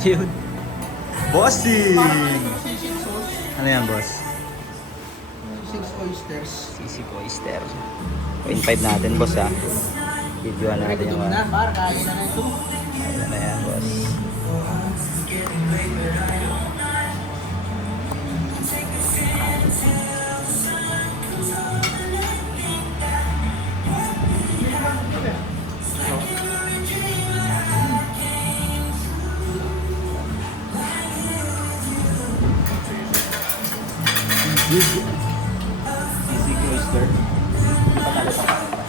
Yun. Bossing! Sisig sauce. Ano yan, boss? Sisig oysters. Sisig oyster. 0.5 natin, boss, ha. Videoan natin yung... Na, para kain na ito. Ayan na yan, boss. Sisig oyster. Patalo pa kain pa.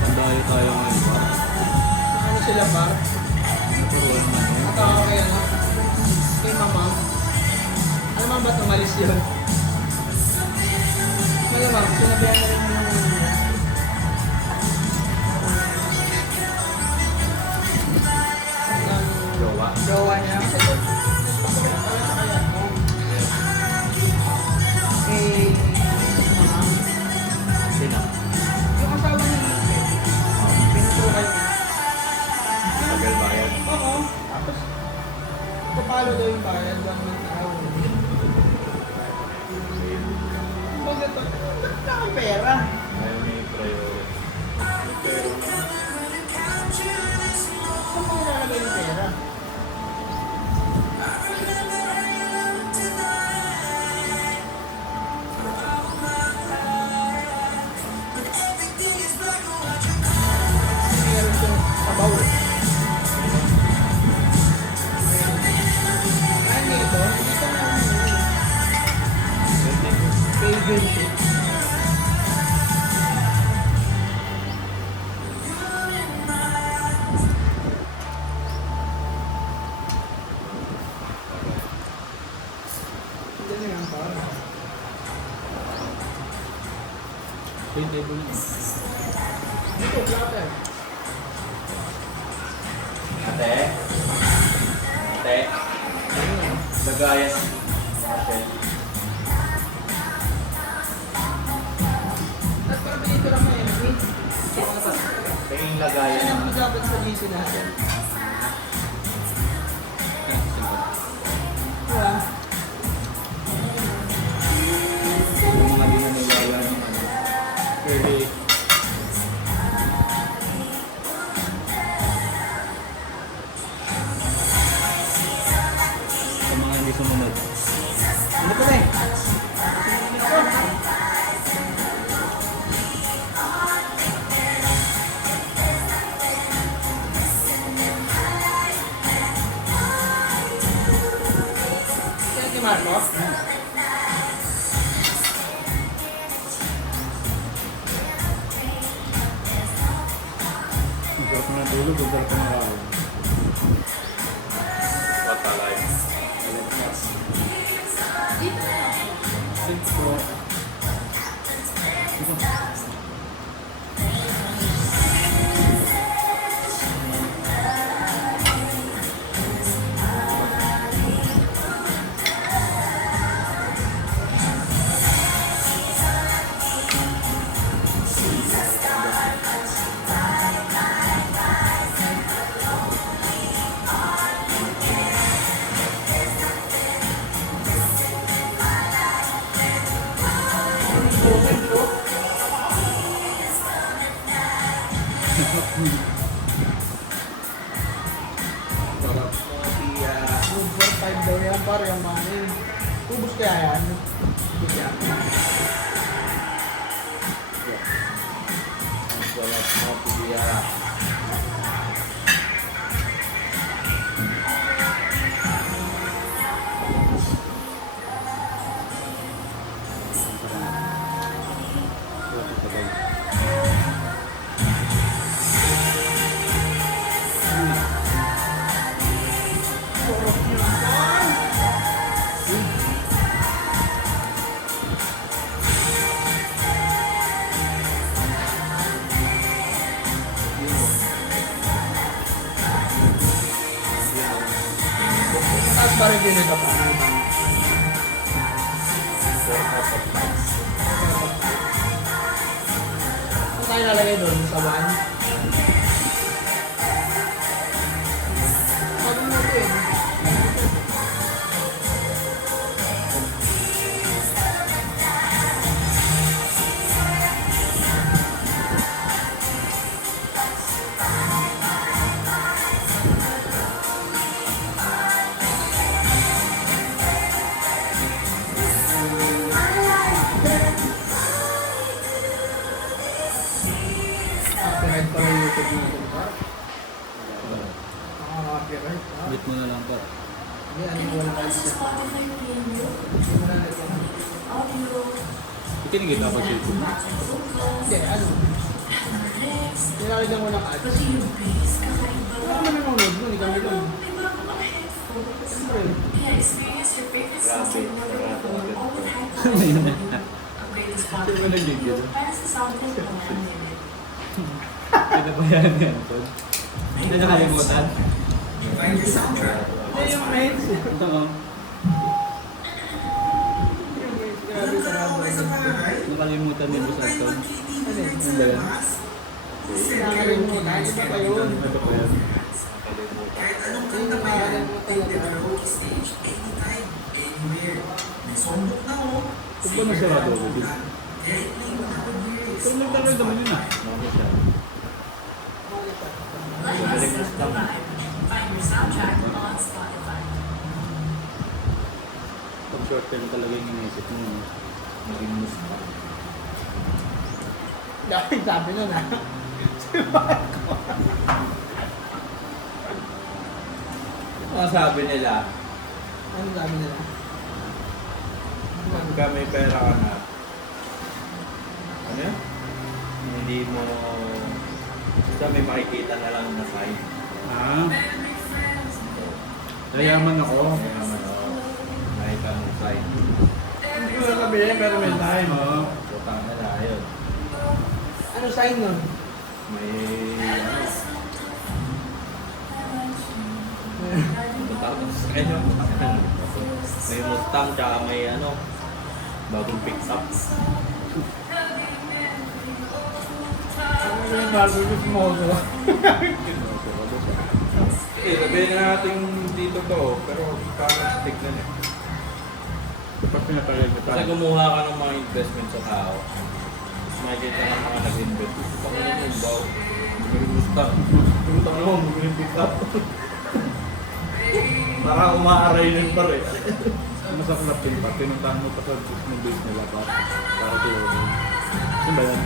Sandayo tayo ngayon ba? Ano sila ba? Naturuan na yun. Natawa kayo, no? Kay mama. Alam mo ba't umalis yun? Kaya ma'am, sinabihan na rin yung... Jowa. Jowa niya. Eh, mama. Sino? Yung asawa ni pintukan niya. Tagal bayad. Oo. Tapos, kapalo daw yung bayan, 1 month araw. Kumbaga to, ba't na ang pera? Ayaw niya yung priority. Pero Saan mo ilalagay yung pera? Meron siyang sabaw. Ano ito? Ito na ano yun. Cajun shit. Ito na yan para. yung table niya. Dito, platter. Ate? Ate? Lagayan. Ate? At para dito lang may energy. Tingin Yan lagayan. ang dapat sa GC natin. Diba? Yung mga di na nilala ng ano. Early. Sa mga hindi sumunod. Ano pa na eh? Kaya kay Marco? Magkaroon ko na tulog, magkaroon ko na kain. What a life. Dito. Sarap. Food for 5 daw yan, pare yung money. Ubus kaya yan? Ubus yan. Sarap mo, Pia. unit of ano? Ano tayo nalagay doon sa 1? Sabi mo ito eh. Copyright pala yung YouTube mo ito, par. Copyright, ha? Bit mo na lang po. Hindi, ano yung walang alis na. Hindi mo na lagyan. Itinigil dapat sa YouTube. Hindi, ano? Nilalagyan mo ng ads. Ano naman ang nanonood nun? Ikaw nito. Siyempre. Sino ba nag-video? Ano ba yan yan? Hindi na nakalimutan? Hindi, yung mates. Ito mo. Yung mates, grabe sarado. Nakalimutan ni Boss Anton. Ano eh? Ano ba yan? Nakalimutan. Iba pa yun. Ito pa yan. Hindi na makalimutan na. Kung ba nasarado ako din? Pero nagtagal naman yun ah. Bakit siya? Pag short term talaga yung inisip mo. Naging musta. Dahil sabi nun ha. Ang sabi nila, Ano sabi nila? pagka may pera ka na, ano yun? Hindi mo, basta may makikita na lang na sign. Ah. Nayaman ako. Kaya naman, nakita mo sign. Hindi ko lang kabili pero may time. Oo. Butang na na, yun. Ano sign nun? May, ano, butang na sign yun. May Mustang, tsaka may ano, bagong pick up. Ano yung bago yung modo? Eh, sabihin na natin dito to, pero parang tignan eh. Pag pinatagal mo Kasi gumawa ka ng mga investment sa tao, makikita ng mga nag-invest. Pag ano mo ba, bumili Mustang. Pumunta naman, bumili pick up. Parang umaaray na yung pare. masaklap din pa. Pinuntahan mo pa sa base nila para tulungan. Ano ba yan?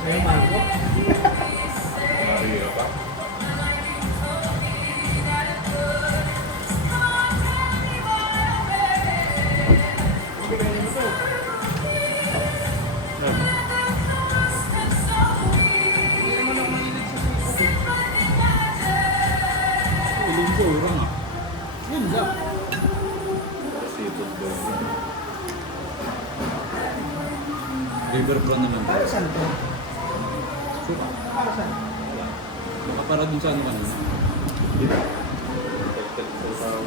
Sa'yo, Marco? Mario pa. Bigay mo to. Ano? Hindi naman ako manilig sa Facebook. Piling ko, urang ah. Yun lang. Sipot ba yun? Riverfront naman Para tayo. saan to? Para saan? Nakapara dun sa ano kanina. Tagtag sa tao.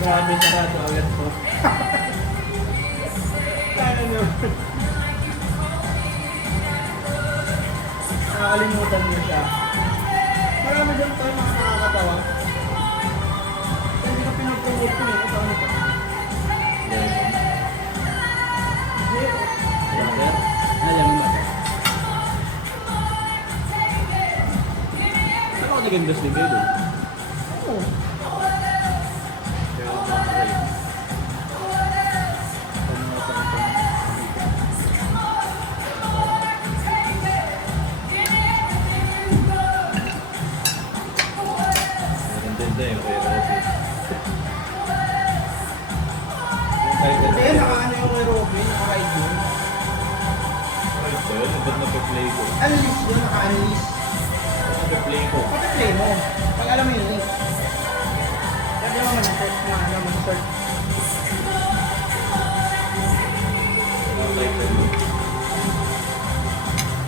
Grabe sarado agad to. Kaya naman. Nakakalimutan mo siya. Marami dyan tayo mga nakakatawa. Hindi ka pinapromote ko eh. Ito ano to? Hindi. Brother? Alam mo ba? Saan ako nag-endorse din kayo doon? Oo. Kaya umaaray. Meron din tayo, kaya kasi. Hindi, naka-ano yung kay Robin, naka-ride yun. Right ba yun? Ba't nape-play ko? Unleash yun, naka-unleash. Nape-play ko. Pati-play mo. Pag alam mo yun eh. Pwede mo man-search mo, ano mo search.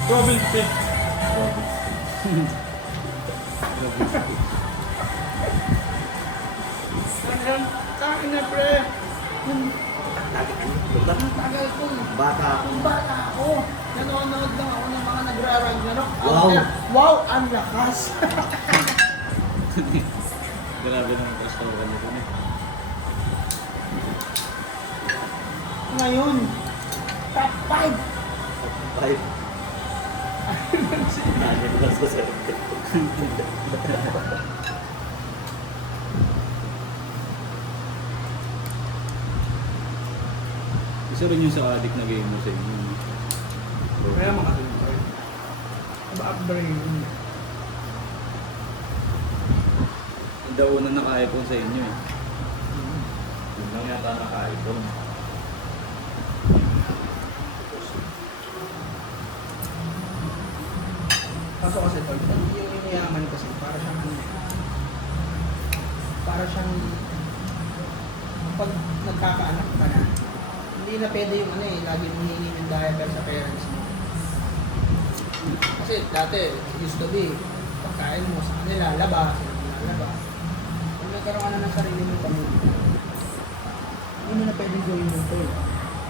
Robin Pitt. Ano, kain na pre. Tagal ko. Bata. Kung bata ako, nanonood lang ako ng mga nagra-Ragnarok. Wow. Wow, ang lakas. Grabe naman restaurant nito eh. Ngayon, top 5. 5. Ano ba sa sarili? Isa rin yung sa addict na gamer sa inyo. Kaya makasintay. Ba-upbring. Hindi ako na naka-iPhone sa inyo eh. Yun lang yata naka-iPhone. Kaso kasi tol, yung iniyaman kasi para siyang pag nagkakaanak ka na, hindi na pwede yung ano eh, lagi mong hihingin yung diaper sa parents mo. Kasi dati, used to be, pagkain mo sa kanila, laba, sila lalaba. Kung nagkaroon ka na ng sarili mong pamilya, hindi mo na pwedeng gawin yung tol.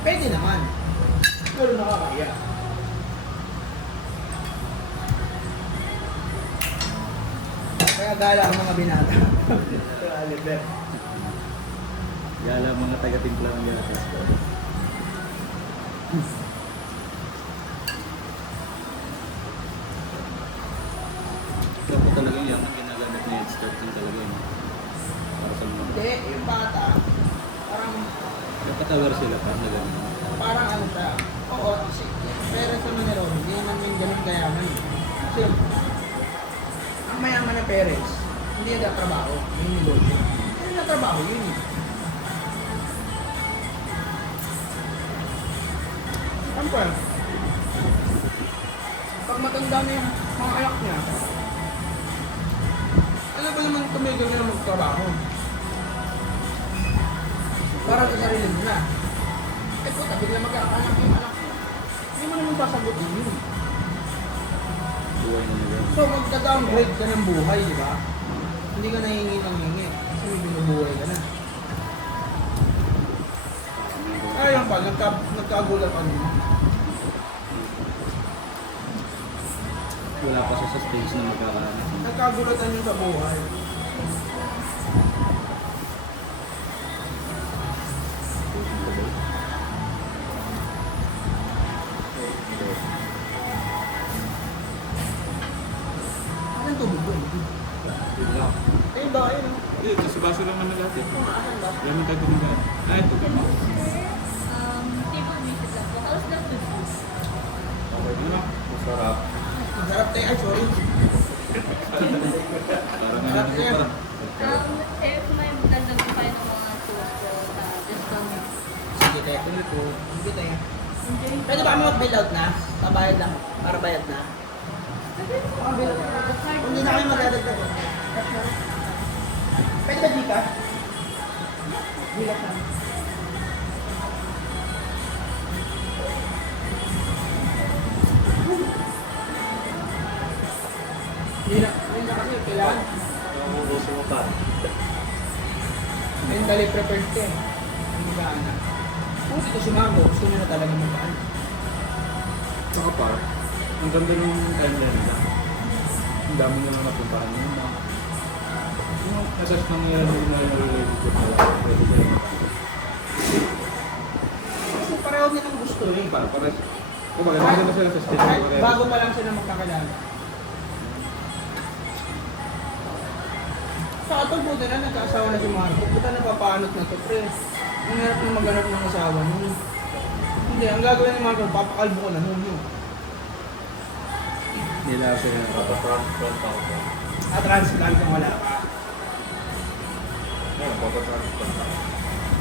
Pwede naman, pero nakakaya. Kaya gala ang mga binata. Oliver. Yala mga taga-timpla ng gatas ko. Ito po talaga yan ang ginagamit na head start din talaga yun. Para sa mga... Hindi, yung bata, parang, Napatawar sila para na gano'n. parang ano siya. Oo, si parents naman ni Robin, hindi naman yung ganun kayaman eh. Kasi, ang mayaman na parents, hindi nagtatrabaho, may negosyo. Hindi nagtatrabaho yun eh. Siyempre, pag matanda na yung mga anak niya, ano ba naman tumigil niya magtrabaho? Parang sa sarili mo na. Eh puta, bigla magkakanak yung anak mo. Hindi mo naman sasagutin yun. Buhay na nila. So magka-downgrade ka ng buhay, di ba? Hindi ka nahingi ng hingi. Kasi may binubuhay ka na. Ayun pa, nagkagulatan mo. Wala pa siya sa stage na magkakaanak. Nagkagulatan yun sa buhay. Anong tubig doon? Yun lang. Ayun ba? Ayun. Eh, ito sa baso lang naman lahat eh. Asan ba? Wala man tayo kumakain. Ah, ito ka. Table visit lang po. How's the food? Okay na. Masarap. Masarap tayo. Ay, sorry. Parang ano ko parang. If may magdagdag po kayo ng mga tools po sa discount. Sige tayo. Tuloy po. Sige tayo. Pwede ba kami mag-bail out na? Pabayad lang. Para bayad na. Kung hindi na kayo magdadagdag. Pwede ba Gcash? Gcash na. Hindi na kasi kailangan. Gusto mo pa. Mentally prepared ka eh. Hindi ba na? Kung dito si Mango, gusto niya na talaga magkaan. Saka pa, ang ganda ng timeline nila. Ang dami nila napuntahan yun na. Yung message ng relationship nila, pwede sila makakita. Kasi pareho nilang gusto eh. Para kumbaga, nandun na sila sa stage. Kahit Whatever. bago pa lang sila magkakilala. Sa atol po na nagkaasawa na si Marco. Buta napapaanot na to, pre. Ang hirap na maghanap ng asawa nun. Hindi, ang gagawin ni Marco, papakalbo ko na nun yun. Nila sila. Papatransplant ako. Transplant kung wala ka. Ngayon, papatransplant ako.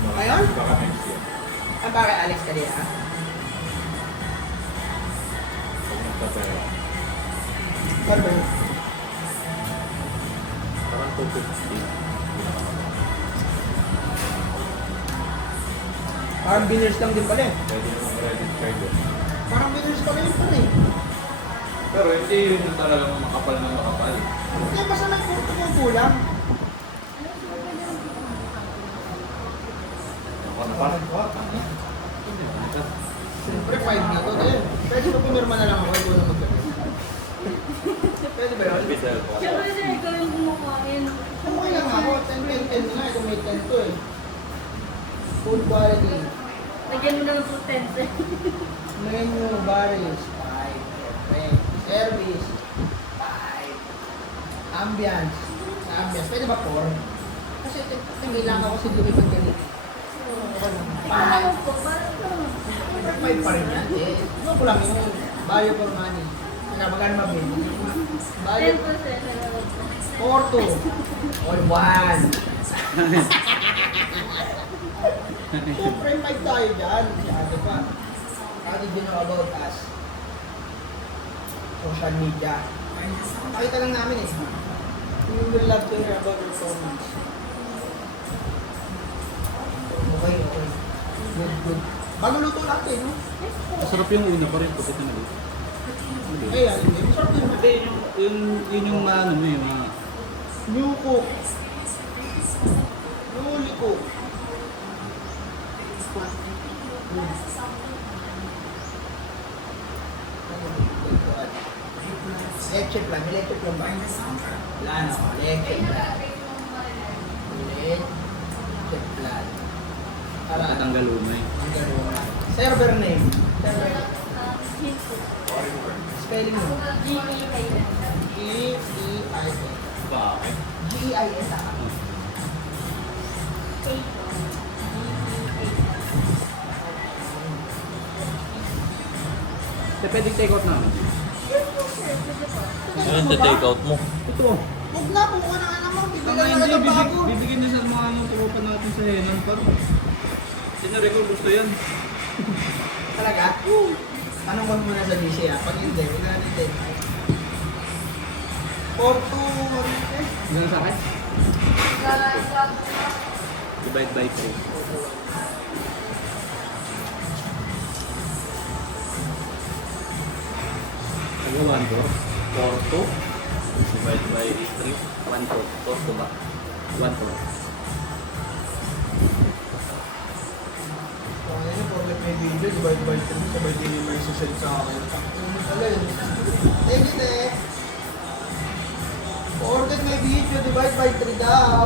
Ngayon? Baka next year. ba kay Alex kanina? Pag nagpapera. Ano ba yun? Parang 250. Parang beginners lang din pala eh. Pwede naman credit card yun. Parang beginners pala yun pala eh. Pero hindi yun yung talagang makapal na makapal. Hindi, basta may kurto mo kulang. Ako na pa. Siyempre, 5 na to. Eh. Pwede ba pumirma na lang ako? Ikaw na magkabit. Pwede ba yun? Bisel po. Siyempre na ikaw yung gumawa yun. Okay lang ako. 10-10-10 nga. Kung may 10 to eh. Food quality. Lagyan mo na ng potente. Menu, baris, 5. Service, 5. Ambience. Sa ambience, pwede ba 4? Kasi timilang ako si Jimmy pag ganito. Ikaw naman po, parang ito. Siyempre 5 pa rin yan. Eh, ano ko lang yung value for money. Kaya magkano mabili? 10% Value na naman po. 4 all 1. Siyempre 5 tayo dyan. Si ate pa. How did you know about us? Social media. Nakita lang namin eh. We will love to hear about your comments. Okay, okay. Good, good. Bago luto natin, no? Masarap yung una pa rin, kasi ito na rin. Eh, ano yun? Masarap yun. Hindi, yun yung maano mo yung New cook. Newly cook. Leche plan. May leche plan ba? Wala no. Leche plan. Leche plan. Para tatanggal umay. ang gano'n. Server name. Server. Hint po. Spelling mo. G-E-K-N. G-E-I-S. Bakit? G-E-I-S ah. Kasi pwede take out namin. Ano yung take out mo? Ito. Huwag na, kumuha na nga naman. Bibigyan Tama, na hindi. lang ng bago. Bibigyan niya sa mga anong tropa natin sa Henan. Pero, sinari ko gusto yan. Talaga? Tanong ko muna sa DC ah. Pag hindi, huwag na natin. 4 to... Ganun sa akin? Divide by 3. Taga 1 to? 4 to? Divide by 3. 1 to. 4 to ba? 1 to. Ano yun, porket may video, divide by 3, sabay din yung may sasend sa akin. Ano pala yun? Thank you, te. Porket may video, divide by 3 daw.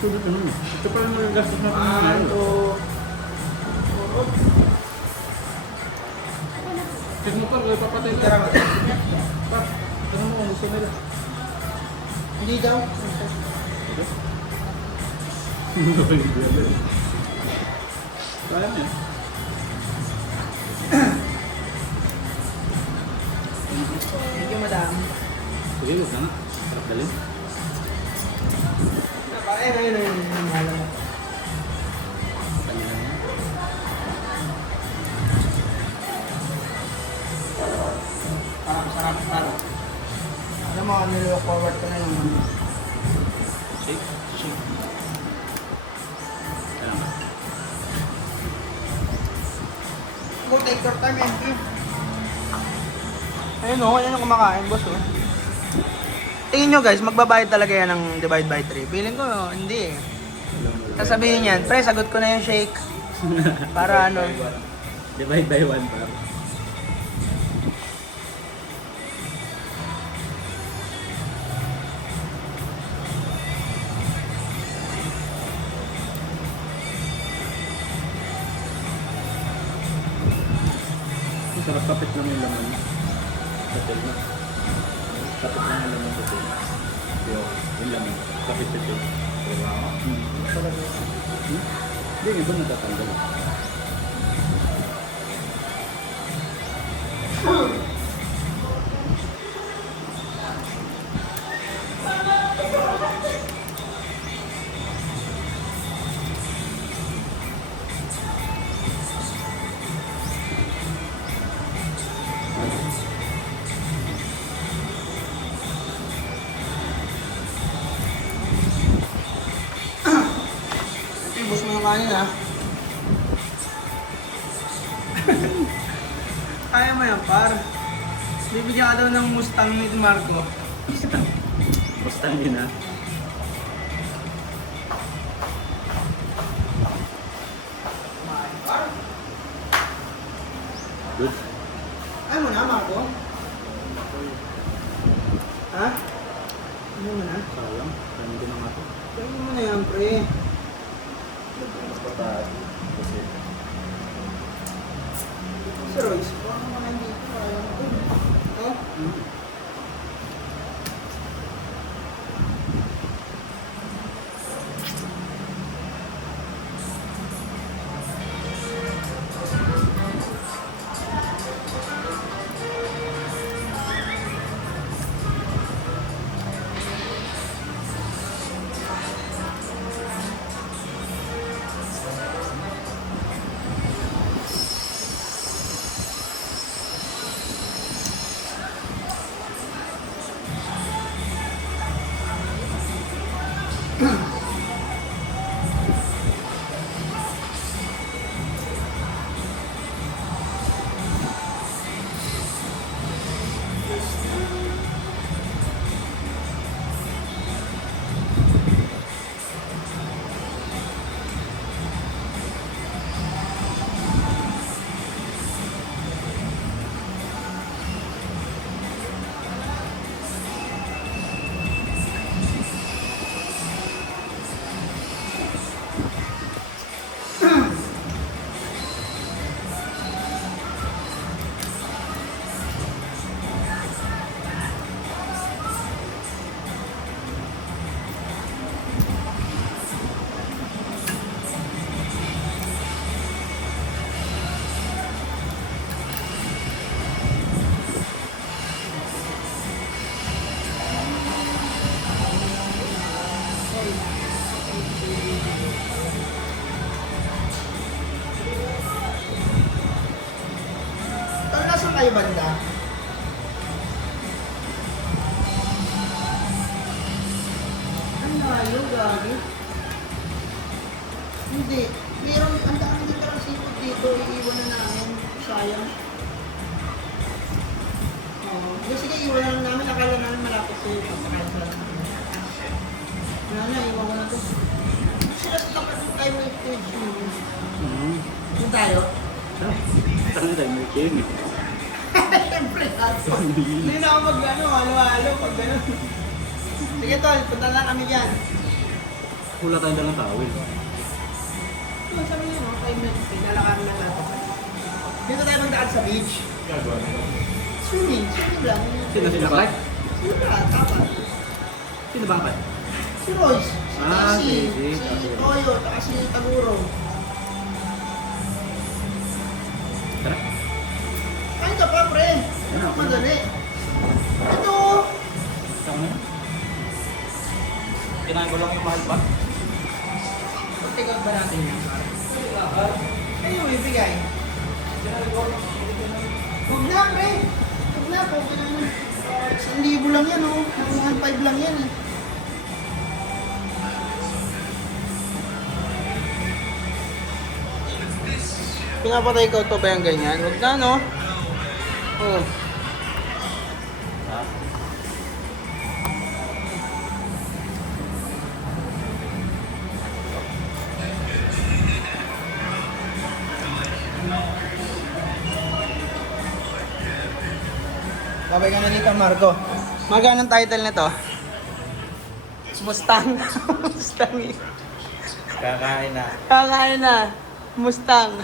Sulit ano? Ito pa lang magagastos natin ng Ano? Check mo pa, papatay Tara na. mo. Pa, tanong mo kung gusto nila. Hindi daw. Kaya niya. Thank you, madam. Sige, huwag na nga. Sarap dalhin. Ayun. Mahala mo. Kanya na niya. Sarap. Alam mo, nililook forward ko na yung Shake. shake. Kaya nga. Go, take your time, MP. Ayun o, yan yung kumakain, boss o. Tingin nyo guys, magbabayad talaga yan ng divide by 3. Feeling ko, hindi eh. Sasabihin yan, pre, sagot ko na yung shake. Para ano. Divide by 1 pa. Sarap kapit lang yung laman. Kapit na. Kapit lang yung laman sa tail. Yung laman. Kapit sa tail. Diba? Hmm. Hindi, yung iba natatanggal. Ibus mo yung kanin ha. Kaya mo yan, par. Bibigyan ka daw ng Mustang ni Marco. Basta yun ha. Kumain, par. Good. Ayaw mo na, Marco? Ha? Ayaw mo na? Sayang. Kaya din ang ato. Ayaw mo na yan, pre. Kasi Si Royce, baka naman nandito. Ayaw mo. Oh? Saan kayo banda? Ano ayaw, gagi? Hindi. Meron, ang dami dito ang sipot dito. Iiwan na namin. Sayang. Sige, iwan na lang namin. Akala namin malapit sa'yo. Wala na, iwan ko na to. Sila sa tapat ng kayo may stage. Doon tayo? Tangan tayo may game. Siyempre, aso. Hindi na ako mag-ano, halo-halo pag gano'n. Sige tol, punta lang kami dyan. Wala tayong dalang tawil. Ano sabi niyo, 5 minutes, pinalakarin lang natin. Dito tayo magdaan sa beach. Gagawa nito. Swimming lang. Sino bakit? Sino ba? Tapat. Sino bakit? Si Royce, si Ah, Casey, si si Toyo, at si Taguro. Tara. Kain ka pa, pre. Ano? Madali. Ito. Saan na? Kinain ko lang yung mahal pa. Pag-take out ba natin yan? Ay, yung ibigay. Huwag na, pre. Huwag na, okay na naman. 1,000 lang yan, oh. 1,500 lang yan, eh. Pinapatay ko ito ba yung ganyan? Huwag na, no? Oh. Babay ka na dito, Marco. Marco, anong title nito? Mustang. Mustang. Kakain na. Kakain na. Mustang.